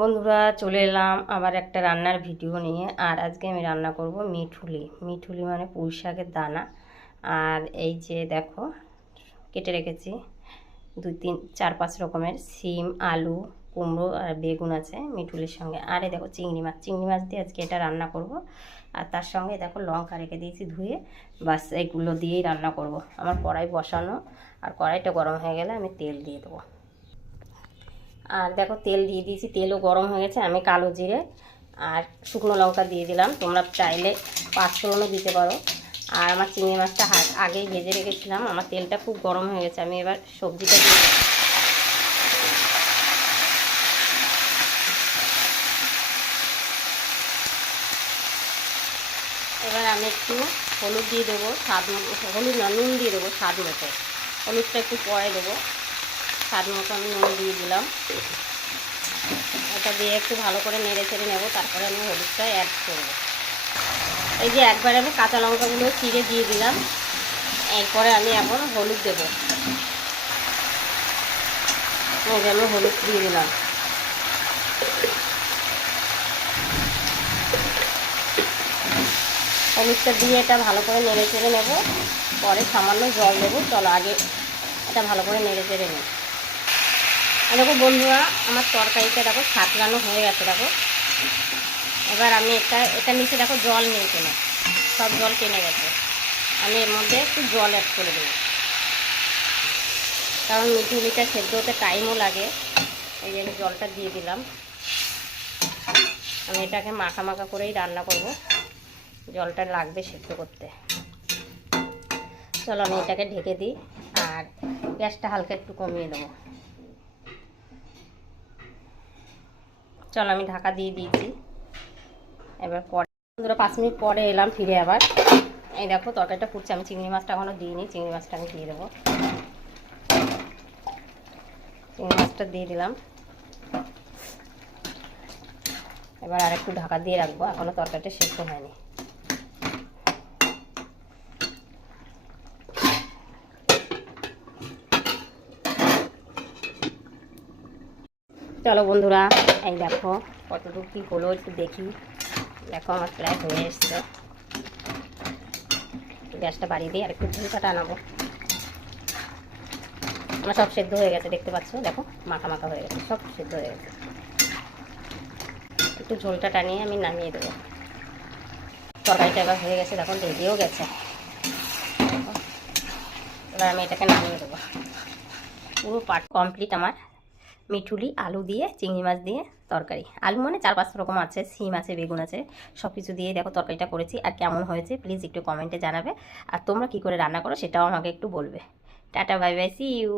বন্ধুরা, চলে এলাম আবার একটা রান্নার ভিডিও নিয়ে। আর আজকে আমি রান্না করব মিঠুলি। মিঠুলি মানে পুঁই শাকের দানা। আর এই যে দেখো, কেটে রেখেছি 2-3-4-5 রকমের সিম, আলু, কুমড়ো আর বেগুন আছে মিঠুলির সঙ্গে। আর এই দেখো চিংড়ি মাছ দিয়ে আজকে এটা রান্না করব। আর তার সঙ্গে দেখো লঙ্কা রেখে দিয়েছি ধুয়ে। বাস এইগুলো দিয়েই রান্না করব। আমার কড়াই বসানো, আর কড়াইটা গরম হয়ে গেলে আমি তেল দিয়ে দেবো। আর দেখো তেল দিয়ে দিয়েছি, তেলও গরম হয়ে গেছে। আমি কালো জিরে আর শুকনো লঙ্কা দিয়ে দিলাম। তোমরা চাইলে পাঁচফোড়নও দিতে পারো। আর আমার চিংড়ি মাছটা আগেই ভেজে রেখেছিলাম। আমার তেলটা খুব গরম হয়ে গেছে, আমি এবার সবজিটা দিয়ে দেবো। এবার আমি একটু হলুদ দিয়ে দেবো, হলুদ না, নুন দিয়ে দেবো স্বাদ মতো। হলুদটা একটু পরে দেবো, স্বাদ মতো আমি নুন দিয়ে দিলাম। এটা দিয়ে একটু ভালো করে নেড়ে চেড়ে নেবো, তারপরে আমি হলুদটা অ্যাড করবো। এই যে একবার আমি কাঁচা লঙ্কাগুলো চিড়ে দিয়ে দিলাম। এরপরে আমি এখন হলুদ দেবো। এই যে আমি হলুদ দিয়ে দিলাম। হলুদটা দিয়ে এটা ভালো করে নেড়ে চেড়ে নেবো, পরে সামান্য জল দেবো। চলো আগে এটা ভালো করে নেড়ে চেড়ে নেব। দেখো বন্ধুরা, আমার তরকারিটা দেখো সাঁতলানো হয়ে গেছে। দেখো এবার আমি এটা নিচে দেখো জল নেই কেনে, সব জল টেনে গেছে। আমি এর মধ্যে একটু জল অ্যাড করে দেবো, কারণ মিঠুলিটা সেদ্ধ হতে টাইমও লাগে। এই যে আমি জলটা দিয়ে দিলাম। আমি এটাকে মাখা মাখা করেই রান্না করব, জলটা লাগবে সেদ্ধ করতে। চলো আমি এটাকে ঢেকে দিই, আর গ্যাসটা হালকা একটু কমিয়ে দেবো। চলো আমি ঢাকা দিয়ে দিয়েছি। এবার পরে 5 মিনিট পরে এলাম ফিরে আবার। এই দেখো তরকারিটা ফুটছে। আমি চিংড়ি মাছটা এখনও দিইনি, চিংড়ি মাছটা আমি দিয়ে দেবো। চিংড়ি মাছটা দিয়ে দিলাম। এবার আর একটু ঢাকা দিয়ে রাখবো, এখনও তরকারিটা সেদ্ধ হয়নি। চলো বন্ধুরা, এই দেখো কতটুকু কী হলো একটু দেখি। দেখো আমার প্রায় হয়ে এসছে। গ্যাসটা বাড়িয়ে দিই, আর একটু ঝুলকাটা আনাবো। আমার সব সেদ্ধ হয়ে গেছে, দেখতে পাচ্ছ। দেখো মাখা মাখা হয়ে গেছে, সব সেদ্ধ হয়ে গেছে। একটু ঝোলটা টানিয়ে আমি নামিয়ে দেবো। তরকারিটা এবার হয়ে গেছে, দেখো লেগেও গেছে। এবার আমি এটাকে নামিয়ে দেবো। পুরো পার্ট কমপ্লিট আমার মিঠুলি আলু দিয়ে চিংড়ি মাছ দিয়ে তরকারি। আলু মানে 4-5 রকম আছে, সিম আছে, বেগুন আছে, সব কিছু দিয়ে দেখো তরকারিটা করেছি। আর কেমন হয়েছে প্লিজ একটু কমেন্টে জানাবে। আর তোমরা কি করে রান্না করো সেটাও আমাকে একটু বলবে। Tata, bye bye, see you.